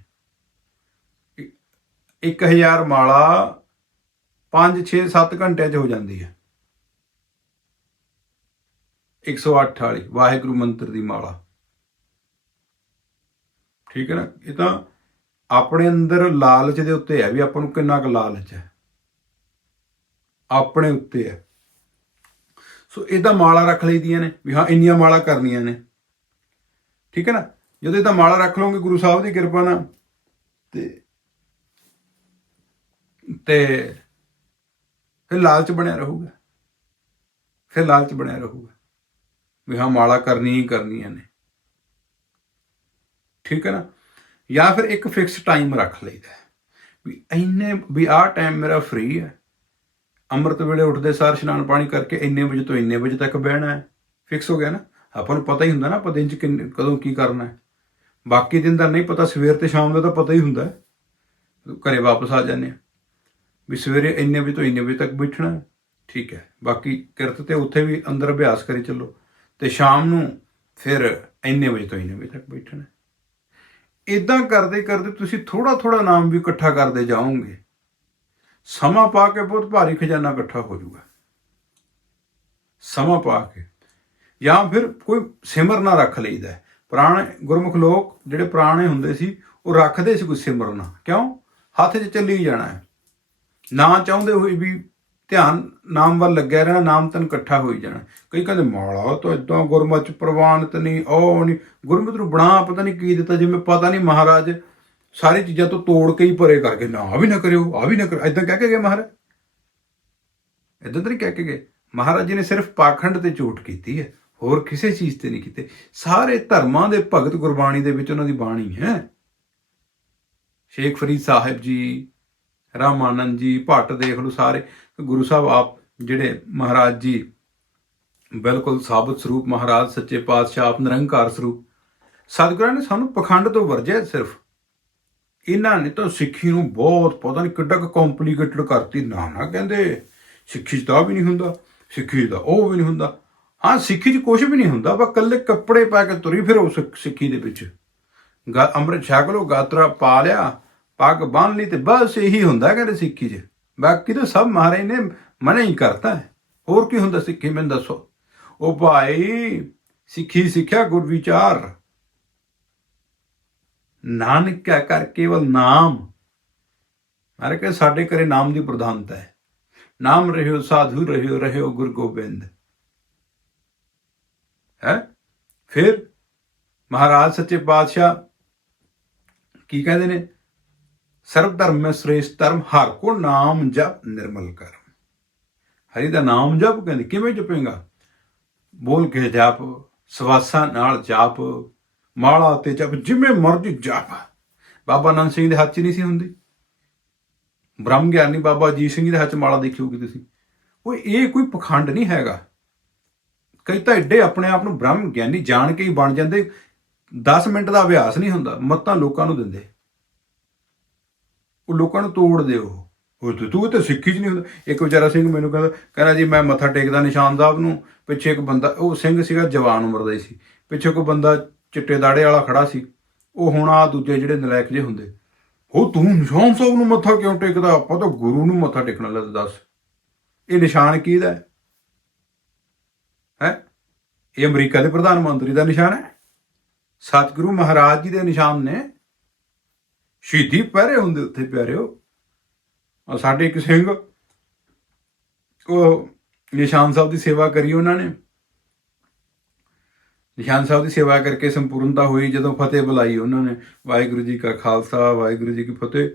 1000 ਮਾਲਾ 5 6 7 ਘੰਟਿਆਂ 'ਚ ਹੋ ਜਾਂਦੀ ਹੈ। 108 ਵਾਲੀ ਵਾਹਿਗੁਰੂ ਮੰਤਰ ਦੀ ਮਾਲਾ। ਠੀਕ ਹੈ ਨਾ? ਇਹ ਤਾਂ ਆਪਣੇ ਅੰਦਰ ਲਾਲਚ ਦੇ ਉੱਤੇ ਹੈ ਵੀ ਆਪਾਂ ਨੂੰ ਕਿੰਨਾ ਕੁ ਲਾਲਚ ਹੈ। ਆਪਣੇ ਉੱਤੇ ਹੈ। ਸੋ ਇਹਦਾ ਮਾਲਾ ਰੱਖ ਲਈਦੀਆਂ ਨੇ ਵੀ ਹਾਂ, ਇੰਨੀਆਂ ਮਾਲਾ ਕਰਨੀਆਂ ਨੇ। ਠੀਕ ਹੈ ਨਾ? ਜਦੋਂ ਇਹਦਾ ਮਾਲਾ ਰੱਖ ਲਓਗੇ, ਗੁਰੂ ਸਾਹਿਬ ਦੀ ਕਿਰਪਾ ਨਾਲ, ਤੇ ਤੇ ਫਿਰ ਲਾਲਚ ਬਣਿਆ ਰਹੂਗਾ। ਫਿਰ ਲਾਲਚ ਬਣਿਆ ਰਹੂਗਾ ਵੀ ਹਾਂ, ਮਾਲਾ ਕਰਨੀ ਹੀ ਕਰਨੀਆਂ ਨੇ। ਠੀਕ ਹੈ ਨਾ? ਜਾਂ ਫਿਰ ਇੱਕ ਫਿਕਸ ਟਾਈਮ ਰੱਖ ਲਈਦਾ ਹੈ। ਵੀ ਇੰਨੇ, ਵੀ ਆਹ ਟਾਈਮ ਮੇਰਾ ਫ੍ਰੀ ਹੈ। ਅੰਮ੍ਰਿਤ ਵੇਲੇ ਉੱਠਦੇ ਸਾਰ ਇਸ਼ਨਾਨ ਪਾਣੀ ਕਰਕੇ ਇੰਨੇ ਵਜੇ ਤੋਂ ਇੰਨੇ ਵਜੇ ਤੱਕ ਬਹਿਣਾ ਹੈ। ਫਿਕਸ ਹੋ ਗਿਆ ਨਾ? ਆਪਾਂ ਨੂੰ ਪਤਾ ਹੀ ਹੁੰਦਾ ਨਾ ਆਪਾਂ ਦਿਨ ਚ ਕਿੰਨੇ- ਕਦੋਂ ਕੀ ਕਰਨਾ ਹੈ। ਬਾਕੀ ਦਿਨ ਦਾ ਨਹੀਂ ਪਤਾ, ਸਵੇਰ ਤੇ ਸ਼ਾਮ ਦਾ ਤਾਂ ਪਤਾ ਹੀ ਹੁੰਦਾ ਹੈ। ਘਰੇ ਵਾਪਸ ਆ ਜਾਂਦੇ ਆ ਵੀ ਸਵੇਰੇ ਇੰਨੇ ਵਜੇ ਤੋਂ ਇੰਨੇ ਵਜੇ ਤੱਕ ਬੈਠਣਾ ਠੀਕ ਹੈ। ਬਾਕੀ ਕਿਰਤ ਤੇ ਉੱਥੇ ਵੀ ਅੰਦਰ ਅਭਿਆਸ ਕਰੀ ਚੱਲੋ। ਤੇ ਸ਼ਾਮ ਨੂੰ ਫਿਰ ਇੰਨੇ ਵਜੇ ਤੋਂ ਇੰਨੇ ਵਜੇ ਤੱਕ ਬੈਠਣਾ ਹੈ। ਇਦਾਂ ਕਰਦੇ ਕਰਦੇ ਤੁਸੀਂ ਥੋੜਾ ਥੋੜਾ ਨਾਮ ਵੀ ਇਕੱਠਾ ਕਰਦੇ ਜਾਓਗੇ। ਸਮਾਂ ਪਾ ਕੇ ਬਹੁਤ ਭਾਰੀ ਖਜ਼ਾਨਾ ਇਕੱਠਾ ਹੋ ਜਾਊਗਾ। ਸਮਾਂ ਪਾ ਕੇ। ਜਾਂ ਫਿਰ ਕੋਈ ਸਿਮਰਨਾ ਰੱਖ ਲਈਦਾ। ਪੁਰਾਣੇ ਗੁਰਮੁਖ ਲੋਕ ਜਿਹੜੇ ਪੁਰਾਣੇ ਹੁੰਦੇ ਸੀ, ਉਹ ਰੱਖਦੇ ਸੀ ਕੋਈ ਸਿਮਰਨਾ ਕਿਉਂ? ਹੱਥ 'ਚ ਚੱਲੀ ਜਾਣਾ ਹੈ। ਨਾ ਚਾਹੁੰਦੇ ਹੋਏ ਵੀ ਧਿਆਨ ਨਾਮ ਵੱਲ ਲੱਗਿਆ ਰਹਿਣਾ, ਨਾਮ ਤਨ ਇਕੱਠਾ ਹੋਈ ਜਾਣਾ। ਕਈ ਕਹਿੰਦੇ, ਮਾਲਾ ਤਾਂ ਇਦਾਂ 'ਚ ਪ੍ਰਵਾਨਿਤ ਨਹੀਂ, ਉਹ ਨਹੀਂ। ਗੁਰਮਤਿ ਨੂੰ ਬਣਾ ਪਤਾ ਨਹੀਂ ਕੀ ਦਿੱਤਾ, ਜਿਵੇਂ ਪਤਾ ਨਹੀਂ ਮਹਾਰਾਜ ਸਾਰੀ ਚੀਜ਼ਾਂ ਤੋਂ ਤੋੜ ਕੇ ਹੀ ਪਰੇ ਕਰਕੇ, ਨਾ ਆ ਵੀ ਨਾ ਕਰਿਓ ਆ ਵੀ ਨਾ ਕਰੋ ਇਦਾਂ ਕਹਿ ਕੇ ਗਏ ਮਹਾਰਾਜ? ਇਦਾਂ ਤਾਂ ਨਹੀਂ ਕਹਿ ਕੇ ਗਏ। ਮਹਾਰਾਜ ਜੀ ਨੇ ਸਿਰਫ ਪਾਖੰਡ ਤੇ ਝੂਠ ਕੀਤੀ ਹੈ, ਹੋਰ ਕਿਸੇ ਚੀਜ਼ ਤੇ ਨਹੀਂ ਕੀਤੇ। ਸਾਰੇ ਧਰਮਾਂ ਦੇ ਭਗਤ ਗੁਰਬਾਣੀ ਦੇ ਵਿੱਚ ਉਹਨਾਂ ਦੀ ਬਾਣੀ ਹੈ। ਸ਼ੇਖ ਫਰੀਦ ਸਾਹਿਬ ਜੀ, ਰਾਮਾਨੰਦ ਜੀ, ਭੱਟ ਦੇਖ ਲਓ ਸਾਰੇ। ਗੁਰੂ ਸਾਹਿਬ, ਆਪ ਜਿਹੜੇ ਮਹਾਰਾਜ ਜੀ, ਬਿਲਕੁਲ ਸਾਬਤ ਸਰੂਪ ਮਹਾਰਾਜ, ਸੱਚੇ ਪਾਤਸ਼ਾਹ, ਆਪ ਨਿਰੰਕਾਰ ਸਰੂਪ। ਸਤਿਗੁਰਾਂ ਨੇ ਸਾਨੂੰ ਪਖੰਡ ਤੋਂ ਵਰਜਿਆ ਸਿਰਫ। ਇਹਨਾਂ ਨੇ ਤਾਂ ਸਿੱਖੀ ਨੂੰ ਬਹੁਤ, ਪਤਾ ਨਹੀਂ ਕਿੱਡਾ ਕੁ ਕੰਪਲਿਕੇਟਡ ਕਰਤੀ। ਨਾ ਨਾ ਕਹਿੰਦੇ, ਸਿੱਖੀ 'ਚ ਤਾਂ ਆਹ ਵੀ ਨਹੀਂ ਹੁੰਦਾ, ਸਿੱਖੀ 'ਚ ਤਾਂ ਉਹ ਵੀ ਨਹੀਂ ਹੁੰਦਾ। ਹਾਂ, ਸਿੱਖੀ 'ਚ ਕੁਝ ਵੀ ਨਹੀਂ ਹੁੰਦਾ, ਬਸ ਕੱਲੇ ਕੱਪੜੇ ਪਾ ਕੇ ਤੁਰੀ ਫਿਰੋ ਸਿੱਖ- ਸਿੱਖੀ ਦੇ ਵਿੱਚ। ਗਾ, ਅੰਮ੍ਰਿਤ ਛਕ ਲਓ, ਗਾਤਰਾ ਪਾ ਲਿਆ, ਪੱਗ ਬੰਨ ਲਈ ਤੇ ਬਸ ਇਹੀ ਹੁੰਦਾ ਕਹਿੰਦੇ ਸਿੱਖੀ 'ਚ। ਬਾਕੀ ਤਾਂ ਸਭ ਮਹਾਰਾਜ ਨੇ ਮਨਾ ਹੀ ਕਰਤਾ ਹੈ। ਹੋਰ ਕੀ ਹੁੰਦਾ ਸਿੱਖੀ, ਮੈਨੂੰ ਦੱਸੋ। ਉਹ ਭਾਈ ਸਿੱਖੀ ਸਿੱਖਿਆ ਗੁਰ ਵਿਚਾਰ ਨਾਨਕ ਕਾ ਕਰ ਕੇਵਲ ਨਾਮ। ਮਾਰੇ ਕਿ ਸਾਡੇ ਘਰੇ ਨਾਮ ਦੀ ਪ੍ਰਧਾਨਤਾ ਹੈ। ਨਾਮ ਰਹਿਓ, ਸਾਧੂ ਰਹਿਓ ਰਹਿਓ ਗੁਰ ਗੋਬਿੰਦ। ਹੈ? ਫਿਰ ਮਹਾਰਾਜ ਸੱਚੇ ਪਾਤਸ਼ਾਹ ਕੀ ਕਹਿੰਦੇ ਨੇ? ਸਰਬ ਧਰਮ ਮੈਂ ਸ੍ਰੇਸ਼ਟ ਧਰਮ, ਹਰ ਕੋ ਨਾਮ ਜਪ ਨਿਰਮਲ ਕਰ ਹਰੀ ਦਾ ਨਾਮ ਜਪ ਕਹਿੰਦੇ, ਕਿਵੇਂ ਜਪੇਗਾ? ਬੋਲ ਕੇ ਜਾਪ, ਸਵਾਸਾਂ ਨਾਲ ਜਾਪ ਮਾਲਾ ਤੇ ਜਪ ਜਿਵੇਂ ਮਰਜ਼ੀ ਜਪ ਬਾਬਾ ਨੰਦ ਸਿੰਘ ਦੇ ਹੱਥ 'ਚ ਨਹੀਂ ਸੀ ਹੁੰਦੀ। ਬ੍ਰਹਮ ਗਿਆਨੀ ਬਾਬਾ ਅਜੀਤ ਸਿੰਘ ਦੇ ਹੱਥ 'ਚ ਮਾਲਾ ਦੇਖੀ ਹੋਊਗੀ ਤੁਸੀਂ। ਉਹ ਇਹ ਕੋਈ ਪਖੰਡ ਨਹੀਂ ਹੈਗਾ। ਕਈ ਤਾਂ ਐਡੇ ਆਪਣੇ ਆਪ ਨੂੰ ਬ੍ਰਹਮ ਗਿਆਨੀ ਜਾਣ ਕੇ ਹੀ ਬਣ ਜਾਂਦੇ। 10 ਮਿੰਟ ਦਾ ਅਭਿਆਸ ਨਹੀਂ ਹੁੰਦਾ, ਮੱਤਾਂ ਲੋਕਾਂ ਨੂੰ ਦਿੰਦੇ। ਉਹ ਲੋਕਾਂ ਨੂੰ ਤੋੜਦੇ ਉਹ। ਉਹ ਤੂੰ ਤੇ ਸਿੱਖੀ ਚ ਨਹੀਂ ਹੁੰਦਾ। ਇੱਕ ਵਿਚਾਰਾ ਸਿੰਘ ਮੈਨੂੰ ਕਹਿੰਦਾ ਕਹਿੰਦਾ ਜੀ, ਮੈਂ ਮੱਥਾ ਟੇਕਦਾ ਨਿਸ਼ਾਨ ਸਾਹਿਬ ਨੂੰ। ਪਿੱਛੇ ਇੱਕ ਬੰਦਾ, ਉਹ ਸਿੰਘ ਸੀਗਾ, ਜਵਾਨ ਉਮਰ ਦਾ ਹੀ ਸੀ। ਪਿੱਛੇ ਕੋਈ ਬੰਦਾ ਚਿੱਟੇ ਦਾੜੇ ਵਾਲਾ ਖੜਾ ਸੀ। ਉਹ ਹੁਣ ਆ ਦੂਜੇ ਜਿਹੜੇ ਨਲਾਇਕ ਜੇ ਹੁੰਦੇ। ਉਹ ਤੂੰ ਨਿਸ਼ਾਨ ਸਾਹਿਬ ਨੂੰ ਮੱਥਾ ਕਿਉਂ ਟੇਕਦਾ? ਆਪਾਂ ਤਾਂ ਗੁਰੂ ਨੂੰ ਮੱਥਾ ਟੇਕਣਾ ਲੱਗ ਦੱਸ। ਇਹ ਨਿਸ਼ਾਨ ਕਿਹਦਾ ਹੈ? ਹੈ? ਇਹ ਅਮਰੀਕਾ ਦੇ ਪ੍ਰਧਾਨ ਮੰਤਰੀ ਦਾ ਨਿਸ਼ਾਨ ਹੈ? ਸਤਿਗੁਰੂ ਮਹਾਰਾਜ ਜੀ ਦੇ ਨਿਸ਼ਾਨ ਨੇ। ਸ਼ਹੀਦੀ ਪਹਿਰੇ ਹੁੰਦੇ ਉੱਥੇ ਪਿਆਰਿਓ। ਆ ਸਾਡੇ ਇੱਕ ਸਿੰਘ, ਉਹ ਨਿਸ਼ਾਨ ਸਾਹਿਬ ਦੀ ਸੇਵਾ ਕਰੀ ਉਹਨਾਂ ਨੇ। ਨਿਸ਼ਾਨ ਸਾਹਿਬ ਦੀ ਸੇਵਾ ਕਰਕੇ ਸੰਪੂਰਨਤਾ ਹੋਈ ਜਦੋਂ ਫਤਿਹ ਬੁਲਾਈ ਉਹਨਾਂ ਨੇ। ਵਾਹਿਗੁਰੂ ਜੀ ਕਾ ਖਾਲਸਾ, ਵਾਹਿਗੁਰੂ ਜੀ ਕੀ ਫਤਿਹ।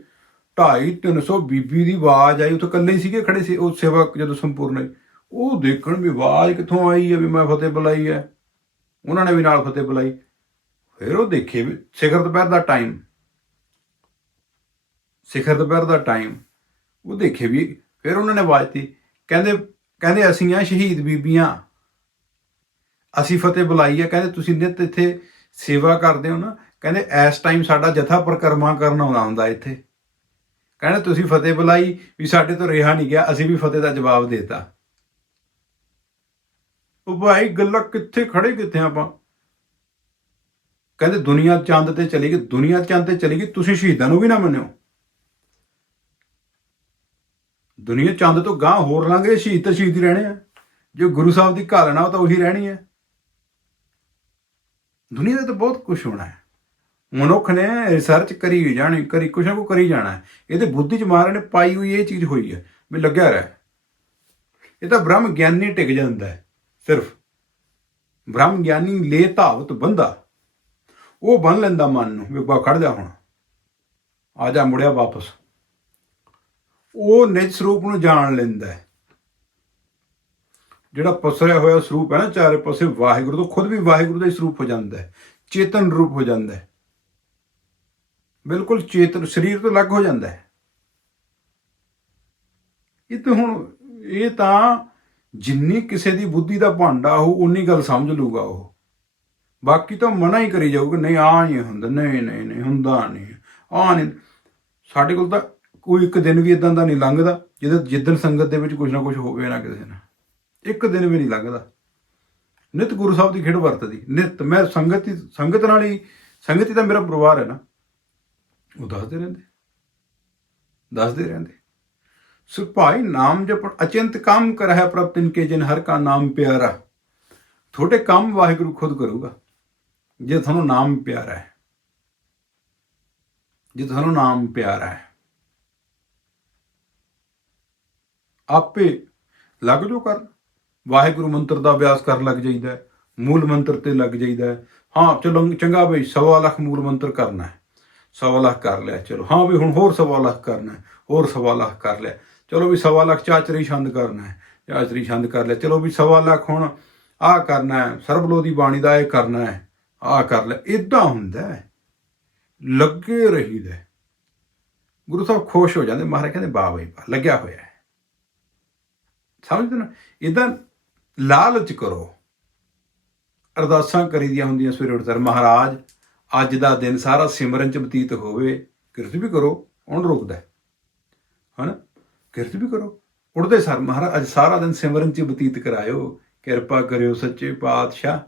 250 300 ਬੀਬੀ ਦੀ ਆਵਾਜ਼ ਆਈ, ਉੱਥੇ ਇਕੱਲੇ ਹੀ ਸੀਗੇ, ਖੜੇ ਸੀ। ਉਹ ਸੇਵਾ ਜਦੋਂ ਸੰਪੂਰਨ ਹੋਈ, ਉਹ ਦੇਖਣ ਵੀ ਆਵਾਜ਼ ਕਿੱਥੋਂ ਆਈ ਹੈ ਵੀ ਮੈਂ ਫਤਿਹ ਬੁਲਾਈ ਹੈ। ਉਹਨਾਂ ਨੇ ਵੀ ਨਾਲ ਫਤਿਹ ਬੁਲਾਈ। ਫਿਰ ਉਹ ਦੇਖੇ ਵੀ ਸਿਖਰ ਦੁਪਹਿਰ ਦਾ ਟਾਈਮ। ਸਿਖਰ ਦੁਪਹਿਰ ਦਾ ਟਾਈਮ। ਉਹ ਦੇਖੇ ਵੀ, ਫਿਰ ਉਹਨਾਂ ਨੇ ਆਵਾਜ਼ ਦਿੱਤੀ। ਕਹਿੰਦੇ ਕਹਿੰਦੇ ਅਸੀਂ ਆ ਸ਼ਹੀਦ ਬੀਬੀਆਂ। ਅਸੀਂ ਫਤਿਹ ਬੁਲਾਈ ਹੈ ਕਹਿੰਦੇ ਤੁਸੀਂ ਨਿਤ ਇੱਥੇ ਸੇਵਾ ਕਰਦੇ ਹੋ ਨਾ, ਕਹਿੰਦੇ ਇਸ ਟਾਈਮ ਸਾਡਾ ਜਥਾ ਪ੍ਰਕਰਮਾ ਕਰਨ ਆਉਂਦਾ ਹੁੰਦਾ ਇੱਥੇ। ਕਹਿੰਦੇ ਤੁਸੀਂ ਫਤਿਹ ਬੁਲਾਈ ਵੀ ਸਾਡੇ ਤੋਂ ਰਿਹਾ ਨਹੀਂ ਗਿਆ, ਅਸੀਂ ਵੀ ਫਤਿਹ ਦਾ ਜਵਾਬ ਦੇਤਾ। ਉਹ ਭਾਈ ਗੱਲਾਂ ਕਿੱਥੇ ਖੜੇ ਕਿੱਥੇ ਆਪਾਂ? ਕਹਿੰਦੇ ਦੁਨੀਆ ਚੰਦ ਤੇ ਚਲੀ ਗਈ, ਦੁਨੀਆ ਚੰਦ ਤੇ ਚਲੀ ਗਈ, ਤੁਸੀਂ ਸ਼ਹੀਦਾਂ ਨੂੰ ਵੀ ਨਾ ਮੰਨਿਓ। ਦੁਨੀਆ ਚੰਦ ਤੋਂ ਗਾਂ ਹੋਰ ਲਾਂਗੇ ਸ਼ਹੀਦ ਤਾਂ ਸ਼ਹੀਦ ਹੀ ਰਹਿਣੇ ਆ। ਜੋ ਗੁਰੂ ਸਾਹਿਬ ਦੀ ਘਾਲਣਾ, ਉਹ ਤਾਂ ਉਹੀ ਰਹਿਣੀ ਹੈ ਦੁਨੀਆ ਦੇ ਤਾਂ ਬਹੁਤ ਕੁਝ ਹੋਣਾ ਹੈ। ਮਨੁੱਖ ਨੇ ਰਿਸਰਚ ਕਰੀ ਜਾਣੀ, ਕਰੀ ਕੁਛ ਨਾ ਕੁਛ ਕਰੀ ਜਾਣਾ ਇਹਦੇ ਬੁੱਧੀ ਚ ਮਹਾਰਾਜ ਨੇ ਪਾਈ ਹੋਈ ਇਹ ਚੀਜ਼ ਹੋਈ ਹੈ, ਵੀ ਲੱਗਿਆ ਰਹਿ। ਇਹ ਤਾਂ ਬ੍ਰਹਮ ਗਿਆਨੀ ਟਿਕ ਜਾਂਦਾ ਹੈ, ਸਿਰਫ। ਬ੍ਰਹਮ ਗਿਆਨੀ ਲੈ ਧਾਵਤ ਬੰਦਾ ਉਹ ਬੰਨ ਲੈਂਦਾ ਮਨ ਨੂੰ, ਵੀ ਬਾ ਖੜ ਜਾ ਹੁਣ। ਆ ਜਾ ਮੁੜਿਆ ਵਾਪਸ। ਉਹ ਨਿਜ ਸਰੂਪ ਨੂੰ ਜਾਣ ਲੈਂਦਾ ਹੈ। ਜਿਹੜਾ ਪਸਰਿਆ ਹੋਇਆ ਸਰੂਪ ਹੈ ਨਾ ਚਾਰੇ ਪਾਸੇ ਵਾਹਿਗੁਰੂ ਤੋਂ ਖੁਦ ਵੀ ਵਾਹਿਗੁਰੂ ਦਾ ਹੀ ਸਰੂਪ ਹੋ ਜਾਂਦਾ ਹੈ, ਚੇਤਨ ਰੂਪ ਹੋ ਜਾਂਦਾ ਹੈ। ਬਿਲਕੁਲ ਚੇਤਨ, ਸਰੀਰ ਤੋਂ ਅਲੱਗ ਹੋ ਜਾਂਦਾ ਹੈ। ਇਹ ਤਾਂ ਹੁਣ, ਇਹ ਤਾਂ ਜਿੰਨੀ ਕਿਸੇ ਦੀ ਬੁੱਧੀ ਦਾ ਭਾਂਡਾ ਹੋ ਉਨੀ ਗੱਲ ਸਮਝ ਲੂਗਾ ਉਹ। ਬਾਕੀ ਤਾਂ ਮਨਾ ਹੀ ਕਰੀ ਜਾਊਗਾ, ਨਹੀਂ ਆ ਨਹੀਂ ਹੁੰਦਾ, ਨਹੀਂ ਨਹੀਂ ਨਹੀਂ, ਹੁੰਦਾ ਨਹੀਂ ਆ ਨਹੀਂ। ਸਾਡੇ ਕੋਲ ਤਾਂ ਕੋਈ ਇੱਕ ਦਿਨ ਵੀ ਇਦਾਂ ਦਾ ਨਹੀਂ ਲੰਘਦਾ, ਜਿਹਦੇ ਜਿੱਦਣ ਸੰਗਤ ਦੇ ਵਿੱਚ ਕੁਝ ਨਾ ਕੁਝ ਹੋਵੇ ਨਾ ਕਿਸੇ ਨਾਲ। ਇੱਕ ਦਿਨ ਵੀ ਨਹੀਂ ਲੰਘਦਾ। ਨਿਤ ਗੁਰੂ ਸਾਹਿਬ ਦੀ ਖੇਡ ਵਰਤਦੀ। ਨਿਤ, ਮੈਂ ਸੰਗਤ ਹੀ ਸੰਗਤ ਨਾਲ ਹੀ, ਸੰਗਤੀ ਤਾਂ ਮੇਰਾ ਪਰਿਵਾਰ ਹੈ ਨਾ। ਉਹ ਦੱਸਦੇ ਰਹਿੰਦੇ। ਦੱਸਦੇ ਰਹਿੰਦੇ। ਸੋ ਭਾਈ ਨਾਮ ਜਪਣ, ਅਚਿੰਤ ਕੰਮ ਕਰ ਹੈ ਪ੍ਰਭ ਤਿਨ ਕੇ ਜਿਨ ਹਰ ਕਾ ਨਾਮ ਪਿਆਰਾ। ਤੁਹਾਡੇ ਕੰਮ ਵਾਹਿਗੁਰੂ ਖੁਦ ਕਰੂਗਾ। ਜੇ ਤੁਹਾਨੂੰ ਨਾਮ ਪਿਆਰਾ ਹੈ। ਜੇ ਤੁਹਾਨੂੰ ਨਾਮ ਪਿਆਰਾ ਹੈ। ਆਪੇ ਲੱਗ ਜੋ ਕਰਨ। ਵਾਹਿਗੁਰੂ ਮੰਤਰ ਦਾ ਅਭਿਆਸ ਕਰਨ ਲੱਗ ਜਾਈਦਾ ਮੂਲ ਮੰਤਰ ਤੇ ਲੱਗ ਜਾਈਦਾ ਹਾਂ। ਚਲੋ ਚੰਗਾ ਬਈ, ਸਵਾ ਲੱਖ ਮੂਲ ਮੰਤਰ ਕਰਨਾ ਹੈ। ਸਵਾ ਲੱਖ ਕਰ ਲਿਆ, ਚਲੋ। ਹਾਂ ਵੀ ਹੁਣ ਹੋਰ ਸਵਾ ਲੱਖ ਕਰਨਾ ਹੋਰ ਸਵਾ ਲੱਖ ਕਰ ਲਿਆ। ਚਲੋ ਵੀ ਸਵਾ ਲੱਖ ਚਾਚਰੀ ਛੰਦ ਕਰਨਾ ਹੈ, ਚਾਚਰੀ ਛੰਦ ਕਰ ਲਿਆ। ਚਲੋ ਵੀ ਸਵਾ ਲੱਖ ਹੁਣ ਆਹ ਕਰਨਾ ਹੈ, ਸਰਬਲੋ ਦੀ ਬਾਣੀ ਦਾ ਇਹ ਕਰਨਾ ਹੈ, ਆਹ ਕਰ ਲਿਆ। ਇਦਾਂ ਹੁੰਦਾ ਲੱਗੇ ਰਹੀਦਾ ਹੈ। ਗੁਰੂ ਸਾਹਿਬ ਖੁਸ਼ ਹੋ ਜਾਂਦੇ, ਮਹਾਰਾਜ ਕਹਿੰਦੇ, ਵਾਹ ਬਈ, ਵਾਹ, ਲੱਗਿਆ ਹੋਇਆ ਸਮਝਦੇ ਨਾ? ਇਦਾਂ ਲਾਲਚ ਕਰੋ। ਅਰਦਾਸਾਂ ਕਰੀਦੀਆਂ ਹੁੰਦੀਆਂ ਸਵੇਰੇ ਉੱਠ ਕੇ ਮਹਾਰਾਜ, ਅੱਜ ਦਾ ਦਿਨ ਸਾਰਾ ਸਿਮਰਨ ਚ ਬਤੀਤ ਹੋਵੇ। ਕਿਰਤ ਵੀ ਕਰੋ, ਹੁਣ ਰੋਕਦਾ ਹੈ। ਹਨਾ? ਕਿਰਤ ਵੀ ਕਰੋ। ਉੱਠਦੇ ਸਰ, ਮਹਾਰਾਜ, ਅੱਜ ਸਾਰਾ ਦਿਨ ਸਿਮਰਨ ਚ ਬਤੀਤ ਕਰਾਇਓ। ਕਿਰਪਾ ਕਰਿਓ ਸੱਚੇ ਪਾਤਸ਼ਾਹ।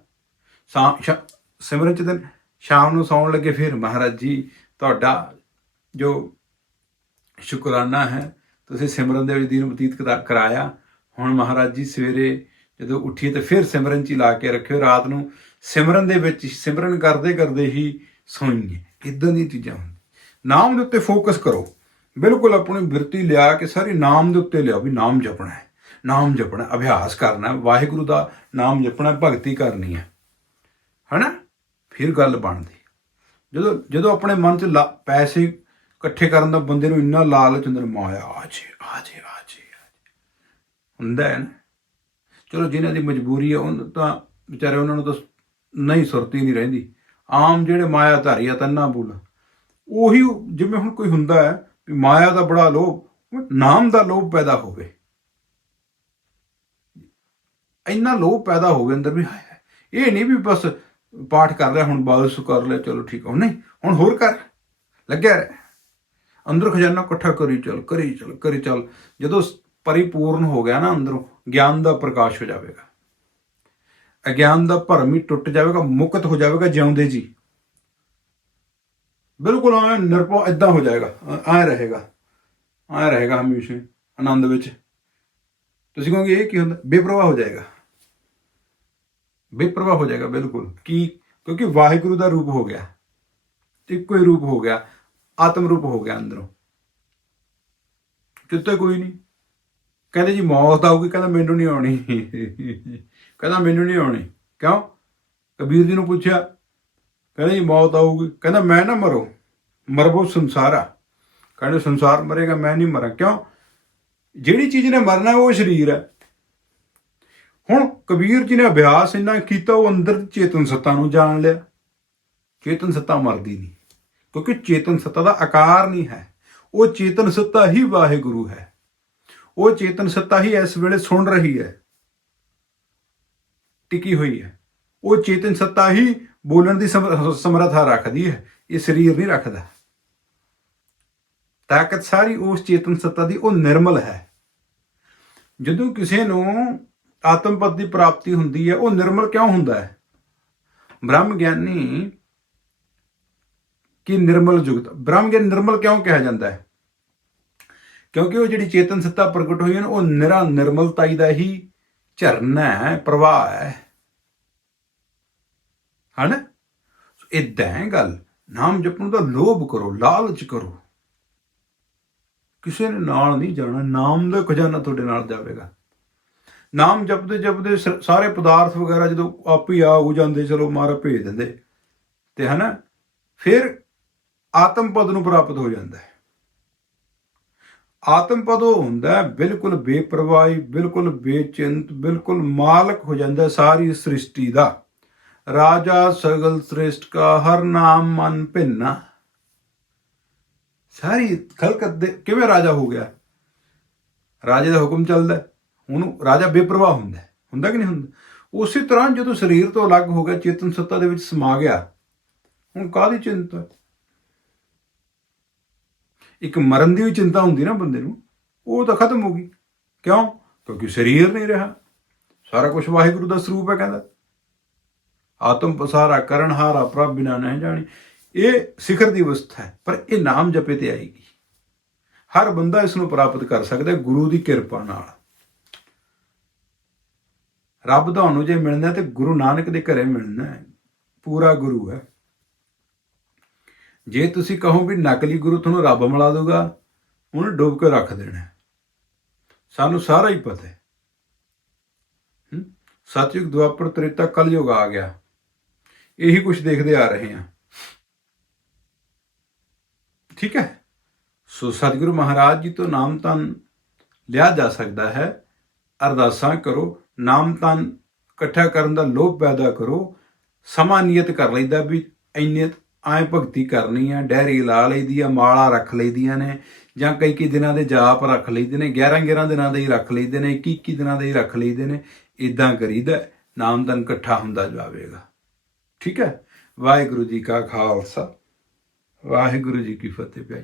ਸਾ- ਸਿਮਰਨ ਚ ਦਿਨ, ਸ਼ਾਮ ਨੂੰ ਸੌਣ ਲੱਗੇ ਫਿਰ, ਮਹਾਰਾਜ ਜੀ, ਤੁਹਾਡਾ ਜੋ ਸ਼ੁਕਰਾਨਾ ਹੈ, ਤੁਸੀਂ ਸਿਮਰਨ ਦੇ ਵਿੱਚ ਦਿਨ ਬਤੀਤ ਕਰਾਇਆ। ਹੁਣ ਮਹਾਰਾਜ ਜੀ, ਸਵੇਰੇ ਜਦੋਂ ਉੱਠੀਏ ਤਾਂ ਫਿਰ ਸਿਮਰਨ ਚ ਹੀ ਲਾ ਕੇ ਰੱਖਿਓ, ਰਾਤ ਨੂੰ ਸਿਮਰਨ ਦੇ ਵਿੱਚ, ਸਿਮਰਨ ਕਰਦੇ ਕਰਦੇ ਹੀ ਸੋਈਏ। ਇਦਾਂ ਦੀਆਂ ਚੀਜ਼ਾਂ ਹੁੰਦੀਆਂ। ਨਾਮ ਦੇ ਉੱਤੇ ਫੋਕਸ ਕਰੋ। ਬਿਲਕੁਲ ਆਪਣੀ ਬਿਰਤੀ ਲਿਆ ਕੇ ਸਾਰੀ ਨਾਮ ਦੇ ਉੱਤੇ ਲਿਆਓ ਵੀ ਨਾਮ ਜਪਣਾ ਹੈ। ਨਾਮ ਜਪਣਾ ਅਭਿਆਸ ਕਰਨਾ ਵਾਹਿਗੁਰੂ ਦਾ ਨਾਮ ਜਪਣਾ ਭਗਤੀ ਕਰਨੀ ਹੈ। ਹਨਾ? ਫਿਰ ਗੱਲ ਬਣਦੀ। ਜਦੋਂ ਜਦੋਂ ਆਪਣੇ ਮਨ 'ਚ ਲਾ- ਪੈਸੇ ਇਕੱਠੇ ਕਰਨ ਦਾ ਬੰਦੇ ਨੂੰ ਇੰਨਾ ਲਾਲਚ ਹੁੰਦਾ, ਮਾਇਆ ਆ ਜੇ ਆ ਜੇ ਆ ਜੇ ਆ ਜੇ। ਹੁੰਦਾ ਹੈ ਨਾ? ਚਲੋ ਜਿਨ੍ਹਾਂ ਦੀ ਮਜਬੂਰੀ ਹੈ ਉਹ ਤਾਂ ਵਿਚਾਰੇ ਉਹਨਾਂ ਨੂੰ ਤਾਂ ਨਹੀਂ ਸੁਰਤੀ ਨਹੀਂ ਰਹਿੰਦੀ। ਆਮ ਜਿਹੜੇ ਮਾਇਆ ਧਾਰੀ ਆ ਤੰਨਾ ਬੁੱਲ ਉਹੀ ਜਿਵੇਂ ਹੁਣ ਕੋਈ ਹੁੰਦਾ ਹੈ ਵੀ ਮਾਇਆ ਦਾ ਬੜਾ ਲੋਭ ਨਾਮ ਦਾ ਲੋਭ ਪੈਦਾ ਹੋਵੇ। ਇੰਨਾ ਲੋਭ ਪੈਦਾ ਹੋਵੇ ਅੰਦਰ ਵੀ ਇਹ ਨਹੀਂ ਵੀ ਬਸ ਪਾਠ ਕਰ ਲਿਆ ਹੁਣ ਬਾਲਸ ਕਰ ਲਿਆ, ਚਲੋ ਠੀਕ ਹੋ ਨਹੀਂ, ਹੁਣ ਹੋਰ ਕਰ, ਲੱਗਿਆ ਰਹਿ। ਅੰਦਰ ਖਜ਼ਾਨਾ ਇਕੱਠਾ ਕਰੀ ਚੱਲ ਕਰੀ ਚੱਲ ਕਰੀ ਚੱਲ। ਜਦੋਂ ਪਰਿਪੂਰਨ ਹੋ ਗਿਆ ਨਾ ਅੰਦਰੋਂ, ਗਿਆਨ ਦਾ ਪ੍ਰਕਾਸ਼ ਹੋ ਜਾਵੇਗਾ। ਅਗਿਆਨ ਦਾ ਭਰਮ ਹੀ ਟੁੱਟ ਜਾਵੇਗਾ, ਮੁਕਤ ਹੋ ਜਾਵੇਗਾ ਜਿਉਂਦੇ ਜੀ। ਬਿਲਕੁਲ ਐ ਨਿਰਭਉ ਇਦਾਂ ਹੋ ਜਾਏਗਾ, ਐ ਰਹੇਗਾ ਐ ਰਹੇਗਾ ਹਮੇਸ਼ਾ ਆਨੰਦ ਵਿੱਚ। ਤੁਸੀਂ ਕਹੋਗੇ, ਇਹ ਕੀ ਹੁੰਦਾ? ਬੇਪਰਵਾਹ ਹੋ ਜਾਏਗਾ। ਬੇਪਰਵਾਹ ਹੋ ਜਾਏਗਾ, ਬਿਲਕੁਲ। ਕੀ? ਕਿਉਂਕਿ ਵਾਹਿਗੁਰੂ ਦਾ ਰੂਪ ਹੋ ਗਿਆ। ਇੱਕੋ ਹੀ ਰੂਪ ਹੋ ਗਿਆ, ਆਤਮ ਰੂਪ ਹੋ ਗਿਆ ਅੰਦਰੋਂ। ਕਿਤੇ ਕੋਈ ਨਹੀਂ। ਕਹਿੰਦੇ ਜੀ ਮੌਤ ਆਊਗੀ, ਕਹਿੰਦਾ ਮੈਨੂੰ ਨਹੀਂ ਆਉਣੀ। ਕਹਿੰਦਾ ਮੈਨੂੰ ਨਹੀਂ ਆਉਣੀ। ਕਿਉਂ? ਕਬੀਰ ਜੀ ਨੂੰ ਪੁੱਛਿਆ, ਕਹਿੰਦਾ ਜੀ ਮੌਤ ਆਊਗੀ। ਕਹਿੰਦਾ ਮੈਂ ਨਾ ਮਰੋ ਮਰਬੋ ਸੰਸਾਰਾ। ਕਹਿੰਦੇ ਸੰਸਾਰ ਮਰੇਗਾ, ਮੈਂ ਨਹੀਂ ਮਰਾਂ। ਕਿਉਂ? ਜਿਹੜੀ ਚੀਜ਼ ਨੇ ਮਰਨਾ ਉਹ ਸਰੀਰ ਹੈ। ਹੁਣ ਕਬੀਰ ਜੀ ਨੇ ਅਭਿਆਸ ਇੰਨਾ ਕੀਤਾ, ਉਹ ਅੰਦਰ ਚੇਤਨ ਸੱਤਾ ਨੂੰ ਜਾਣ ਲਿਆ। ਚੇਤਨ ਸੱਤਾ ਮਰਦੀ ਨਹੀਂ, ਕਿਉਂਕਿ ਚੇਤਨ ਸੱਤਾ ਦਾ ਆਕਾਰ ਨਹੀਂ ਹੈ। ਉਹ ਚੇਤਨ ਸੱਤਾ ਹੀ ਵਾਹਿਗੁਰੂ ਹੈ। ਉਹ ਚੇਤਨ ਸੱਤਾ ਹੀ ਇਸ ਵੇਲੇ ਸੁਣ ਰਹੀ ਹੈ। ਟਿਕੀ ਹੋਈ ਹੈ। ਉਹ ਚੇਤਨ ਸੱਤਾ ਹੀ ਬੋਲਣ ਦੀ ਸਮਰ- ਸਮਰੱਥਾ ਰੱਖਦੀ ਹੈ। ਇਹ ਸਰੀਰ ਨਹੀਂ ਰੱਖਦਾ। ਤਾਕਤ ਸਾਰੀ ਉਸ ਚੇਤਨ ਸੱਤਾ ਦੀ, ਉਹ ਨਿਰਮਲ ਹੈ। ਜਦੋਂ ਕਿਸੇ ਨੂੰ ਆਤਮ ਪਦ ਦੀ ਪ੍ਰਾਪਤੀ ਹੁੰਦੀ ਹੈ, ਉਹ ਨਿਰਮਲ ਕਿਉਂ ਹੁੰਦਾ ਹੈ? ਬ੍ਰਹਮ ਗਿਆਨੀ ਕੀ ਨਿਰਮਲ ਜੁਗਤ ਬ੍ਰਹਮ ਗਿਆਨ ਨਿਰਮਲ ਕਿਉਂ ਕਿਹਾ ਜਾਂਦਾ ਹੈ? ਕਿਉਂਕਿ ਉਹ ਜਿਹੜੀ ਚੇਤਨ ਸੱਤਾ ਪ੍ਰਗਟ ਹੋਈ ਹੈ ਉਹ ਨਿਰਾ ਨਿਰਮਲਤਾਈ ਦਾ ਹੀ ਝਰਨਾ ਹੈ, ਪ੍ਰਵਾਹ ਹੈ। ਹਨਾ ਇਦਾਂ ਹੈ ਗੱਲ। ਨਾਮ ਜਪਣ ਦਾ ਲੋਭ ਕਰੋ, ਲਾਲਚ ਕਰੋ। ਕਿਸੇ ਨੇ ਨਾਲ ਨਹੀਂ ਜਾਣਾ, ਨਾਮ ਦਾ ਖਜ਼ਾਨਾ ਤੁਹਾਡੇ ਨਾਲ ਜਾਵੇਗਾ। ਨਾਮ ਜਪਦੇ ਜਪਦੇ ਸ- ਸਾਰੇ ਪਦਾਰਥ ਵਗੈਰਾ ਜਦੋਂ ਆਪ ਹੀ ਆ ਹੋ ਜਾਂਦੇ, ਚਲੋ ਮਾਰਾ ਭੇਜ ਦਿੰਦੇ। ਤੇ ਹਨਾ? ਫਿਰ ਆਤਮ ਪਦ ਨੂੰ ਪ੍ਰਾਪਤ ਹੋ ਜਾਂਦਾ ਹੈ। ਆਤਮ ਪਦ ਉਹ ਹੁੰਦਾ ਬਿਲਕੁਲ ਬੇਪਰਵਾਹੀ, ਬਿਲਕੁਲ ਬੇਚਿੰਤ, ਬਿਲਕੁਲ ਮਾਲਕ ਹੋ ਜਾਂਦਾ ਸਾਰੀ ਸ੍ਰਿਸ਼ਟੀ ਦਾ। ਰਾਜਾ ਸਗਲ ਸ੍ਰਿਸ਼ਟ ਕਾ ਹਰ ਨਾਮ ਮਨ ਭਿੰਨਾ। ਸਾਰੀ ਖਲਕਤ ਦੇ ਕਿਵੇਂ ਰਾਜਾ ਹੋ ਗਿਆ? ਰਾਜੇ ਦਾ ਹੁਕਮ ਚੱਲਦਾ ਉਹਨੂੰ ਰਾਜਾ ਬੇਪਰਵਾਹ ਹੁੰਦਾ ਹੁੰਦਾ ਕਿ ਨਹੀਂ ਹੁੰਦਾ? ਉਸੇ ਤਰ੍ਹਾਂ ਜਦੋਂ ਸਰੀਰ ਤੋਂ ਅਲੱਗ ਹੋ ਗਿਆ, ਚੇਤਨ ਸੱਤਾ ਦੇ ਵਿੱਚ ਸਮਾ ਗਿਆ। ਹੁਣ ਕਾਹਦੀ ਚਿੰਤਾ? ਇੱਕ ਮਰਨ ਦੀ ਵੀ ਚਿੰਤਾ ਹੁੰਦੀ ਨਾ ਬੰਦੇ ਨੂੰ, ਉਹ ਤਾਂ ਖਤਮ ਹੋ ਗਈ। ਕਿਉਂ? ਕਿਉਂਕਿ ਸਰੀਰ ਨਹੀਂ ਰਿਹਾ। ਸਾਰਾ ਕੁਝ ਵਾਹਿਗੁਰੂ ਦਾ ਸਰੂਪ ਹੈ ਕਹਿੰਦਾ। ਆਤਮ ਪਸਾਰਾ ਕਰਨ ਹਾਰਾ ਪ੍ਰਭ ਬਿਨਾ ਨਹੀਂ ਜਾਣੀ। ਇਹ ਸਿਖਰ ਦੀ ਅਵਸਥਾ ਹੈ, ਪਰ ਇਹ ਨਾਮ ਜਪੇ ਤੇ ਆਏਗੀ। ਹਰ ਬੰਦਾ ਇਸ ਨੂੰ ਪ੍ਰਾਪਤ ਕਰ ਸਕਦਾ ਹੈ ਗੁਰੂ ਦੀ ਕਿਰਪਾ ਨਾਲ। ਰੱਬ ਤੁਹਾਨੂੰ ਜੇ ਮਿਲਣਾ ਤੇ ਗੁਰੂ ਨਾਨਕ ਦੇ ਘਰੇ ਮਿਲਣਾ ਹੈ। ਪੂਰਾ ਗੁਰੂ ਹੈ। ਜੇ ਤੁਸੀਂ ਕਹੋ ਵੀ ਨਕਲੀ ਗੁਰੂ ਤੁਹਾਨੂੰ ਰੱਬ ਮਿਲਾ ਦੂਗਾ ਉਹਨੂੰ ਡੁੱਬ ਕੇ ਰੱਖ ਦੇਣਾ। ਸਾਨੂੰ ਸਾਰਾ ਹੀ ਪਤਾ ਹੈ। ਹਮ? ਸਤਯੁਗ ਦੁਆਪਰ ਤ੍ਰੇਤਾ ਕਲਯੁਗ ਆ ਗਿਆ। ਇਹੀ ਕੁਝ ਦੇਖਦੇ ਆ ਰਹੇ ਹਾਂ। ਠੀਕ ਹੈ? ਸੋ ਸਤਿਗੁਰੂ ਮਹਾਰਾਜ ਜੀ ਤੋਂ ਨਾਮ ਤਨ ਲਿਆ ਜਾ ਸਕਦਾ ਹੈ। ਅਰਦਾਸਾਂ ਕਰੋ, ਨਾਮ ਤਨ ਇਕੱਠਾ ਕਰਨ ਦਾ ਲੋਭ ਪੈਦਾ ਕਰੋ। ਸਮਾਂ ਨਿਯਤ ਕਰ ਲੈਂਦਾ ਵੀ ਇੰਨੇ ਐ ਭਗਤੀ ਕਰਨੀ ਆ ਡੈਰੀ ਲਾ ਲਈਦੀ ਆ, ਮਾਲਾ ਰੱਖ ਲਈਦੀਆਂ ਨੇ, ਜਾਂ ਕਈ ਕਈ ਦਿਨਾਂ ਦੇ ਜਾਪ ਰੱਖ ਲਈਦੇ ਨੇ 11 11 ਦਿਨਾਂ ਦੇ ਹੀ ਰੱਖ ਲਈਦੇ ਨੇ 21 21 ਦਿਨਾਂ ਦੇ ਹੀ ਰੱਖ ਲਈਦੇ ਨੇ ਇਦਾਂ ਕਰੀਦਾ ਨਾਮਦਨ ਇਕੱਠਾ ਹੁੰਦਾ ਜਾਵੇਗਾ। ਠੀਕ ਹੈ? ਵਾਹਿਗੁਰੂ ਜੀ ਕਾ ਖਾਲਸਾ, ਵਾਹਿਗੁਰੂ ਜੀ ਕੀ ਫਤਿਹ ਭਾਈ।